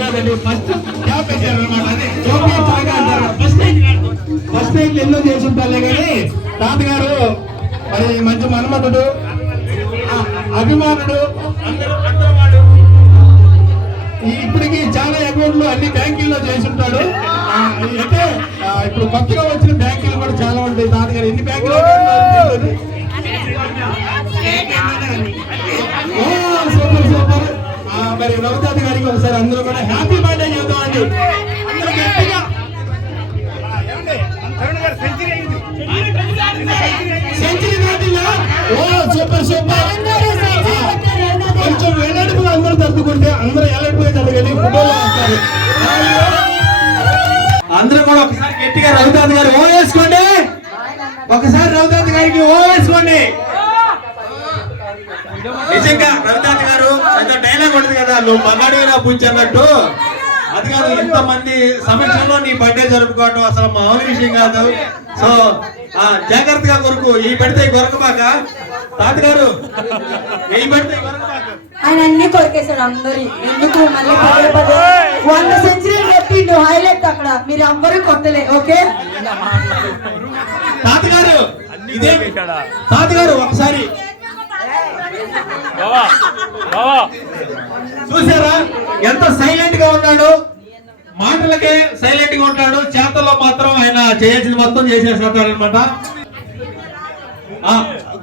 కాదండి. First first first time ఎన్నో చేసి ఉంటారులే కానీ తాతగారు మరి మంచి మనమతుడు అభిమానుడు ఇప్పటికి చాలా అకౌంట్లు అన్ని బ్యాంకుల్లో ఉంటాడు అయితే ఇప్పుడు కొత్తగా వచ్చిన బ్యాంకులు కూడా చాలా ఉంటాయి. తాతగారు ఎన్ని బ్యాంకులు సూపర్ సూపర్. గారి మరి రవితాత గారికి ఒకసారి అందరూ కూడా హ్యాపీ బర్త్డే చెబుతాం అండి అందరూ గట్టిగా. సెంచరీ దాటిందా ఓ సూపర్ సూపర్. కొంచెం వెల్లడిపుగా అందరూ తట్టుకుంటే అందరూ వెళ్ళడిపోయి తగ్గని ఫోటోలో వస్తారు. అందరూ కూడా ఒకసారి గట్టిగా రవితాత గారు ఓ వేసుకోండి. ఒకసారి రవితాత గారికి ఓ వేసుకోండి. నిజంగా రవితాత గారు ఏదో డైలాగ్ ఉంటుంది కదా నువ్వు మగాడివి నా పూజ అన్నట్టు అది కాదు ఇంతమంది సమక్షంలో నీ బర్త్డే జరుపుకోవడం అసలు మామూలు విషయం కాదు. సో ఆ జాగ్రత్తగా కొరకు. ఈ పెడితే ఈ కొరకబాక తాతగారు ఈ పెడితే ఆయన అన్ని కొరికేశాడు అందరి ఎందుకు? మళ్ళీ వంద సెంచరీ కొట్టిండు హైలైట్ అక్కడ. మీరు ఎవ్వరు కొట్టలే ఓకే? తాతగారు ఇదే తాతగారు ఒకసారి. చూసారా ఎంత సైలెంట్గా ఉన్నాడు? మాటలకే సైలెంట్గా ఉంటాడు. చేతల్లో మాత్రం ఆయన చేయాల్సింది మొత్తం చేసేస్తాడు అనమాట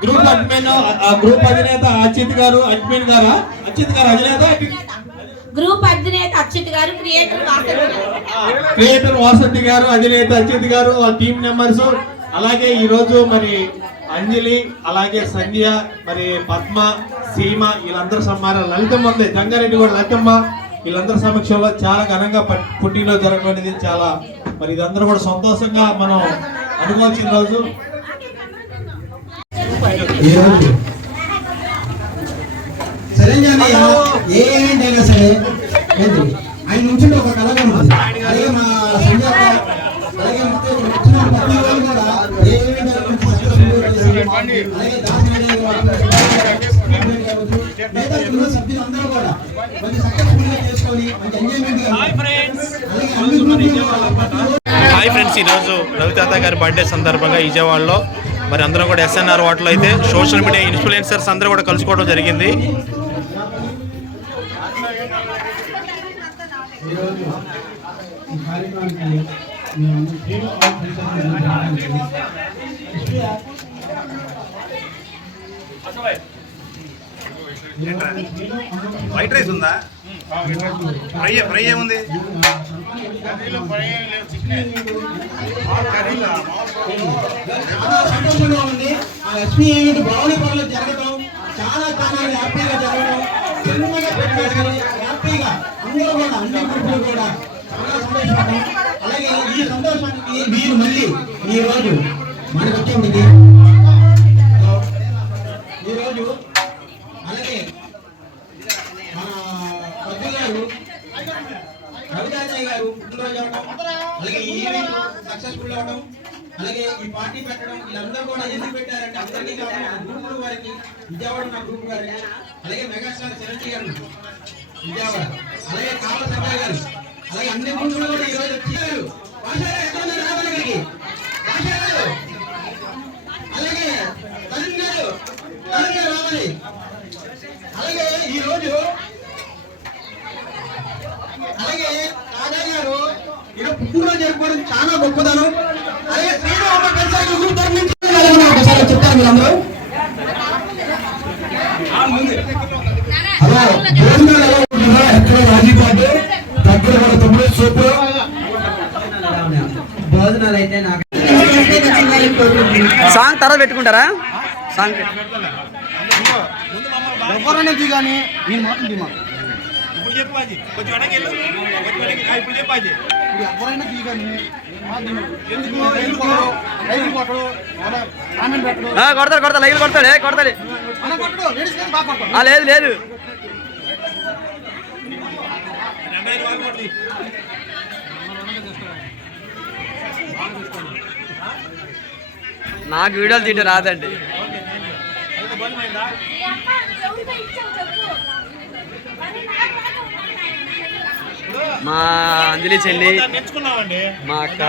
గ్రూప్ అడ్మిన్ ఆ గ్రూప్ అధినేత అచ్యుత్ గారు అడ్మిన్ గారా? అచ్యుత్ గారు అధినేత? గ్రూప్ అధినేత అచ్యుత్ గారు క్రియేటర్. క్రియేటర్ వాసంతి గారు అధినేత అచ్యుత్ గారు ఆ టీం మెంబర్స్ అలాగే ఈ రోజు మరి అంజలి అలాగే సంధ్య మరి పద్మ సీమ వీళ్ళందరూ సమ్మార లలితమ్మ ఉంది. జంగారెడ్డి కూడా లలితమ్మ. వీళ్ళందరి సమక్షంలో చాలా ఘనంగా పుట్టినరోజు జరగడం చాలా మరి ఇదందరూ కూడా సంతోషంగా మనం అనుకోవాల్సిన రోజు. సరే ఏంటైనా సరే ఆయన నుంచి ఒక కళ ఉన్న అందరూ కూడా మంచి సక్సెస్ఫుల్గా చేసుకొని మంచి ఎంజాయ్మెంట్గా అలాగే అన్ని గ్రూపులు కూడా ప్రతి ఒక్కరు హాయ్ ఫ్రెండ్స్ ఈరోజు రవితాత గారి బర్త్డే సందర్భంగా విజయవాడలో. మరి అందరం కూడా ఎస్ఎన్ఆర్ వాటిలో అయితే సోషల్ మీడియా ఇన్ఫ్లుయెన్సర్స్ అందరూ కూడా కలుసుకోవడం జరిగింది. వైట్ రైస్ ఉందా? ఫ్రై ఫ్రై ఏముంది చాలా సంతోషంగా ఉంది. ఆ ఎస్పీ ఈవెంట్ బాగుడి పనులు జరగడం చాలా చాలా హ్యాపీగా జరగడం చిన్నగా పెట్టేసి హ్యాపీగా అందరూ కూడా అన్ని గ్రూపులు కూడా చాలా సంతోషపడ్డాం అలాగే ఈ సంతోషానికి మీరు మళ్ళీ ఈ రోజు మనకు వచ్చేప్పటికి అలాగే మన పద్దు గారు రవిదాసయ్య గారు పుట్టినరోజు అవడం అలాగే ఈ ఈవెంట్ సక్సెస్ఫుల్ అవడం అలాగే ఈ పార్టీ పెట్టడం వీళ్ళందరూ కూడా ఎందుకు పెట్టారంటే అందరికీ కాకుండా మన వారికి విజయవాడ ఉన్న గ్రూప్ గారి అలాగే మెగాస్టార్ చిరంజీవి గారు విజయవాడ. అలాగే కావల సభ్య గారు అలాగే అన్ని గ్రూపులు కూడా ఈ రోజు వచ్చారు భాషారావు ఎక్కడ ఉన్నారు రావాలి ఇక్కడికి భాషారావు అలాగే తరుణ్ గారు తరుణ్ గారు రావాలి అలాగే ఈ రోజు అలాగే రాజా గారు ఈరోజు పుట్టినరోజు జరుపుకోవడం చాలా గొప్పదనం. అలాగే శ్రీరామ కన్సల్ట్ గ్రూప్ తరఫు నుంచి ఒకసారి చెప్తారు మీరందరూ. హలో భోజనాలు ఎలా ఉంటుందో ఎక్కడ రాజీ పాటు దగ్గర కూడా తమ్ముడు సూపర్ భోజనాలు అయితే నాకు సాంగ్ తర్వాత పెట్టుకుంటారా? సాంగ్ ఎవరైనా దిగాని నేను మాత్రం దిమా ఇప్పుడు చెప్పు అది కొంచెం వెనక్కి వెళ్ళు. కొంచెం వెనక్కి ఆ, ఇప్పుడు చెప్పు అది ఎవరైనా దిగాని ఎందుకు? ఎందుకు రైతు కొట్టడు కామెంట్ పెట్టడు ఆ, కొడతాడు కొడతాడు లైవ్ కొడతాడు ఏ, కొడతాడు. మన కొట్టడు లేడీస్ కానీ బాగా కొడతాడు ఆ, లేదు లేదు. రెండు ఐదు వాళ్ళు కొడుతుంది నాకు వీడియోలు తీయడం రాదండి. మా అంజలి చెల్లి మా అక్క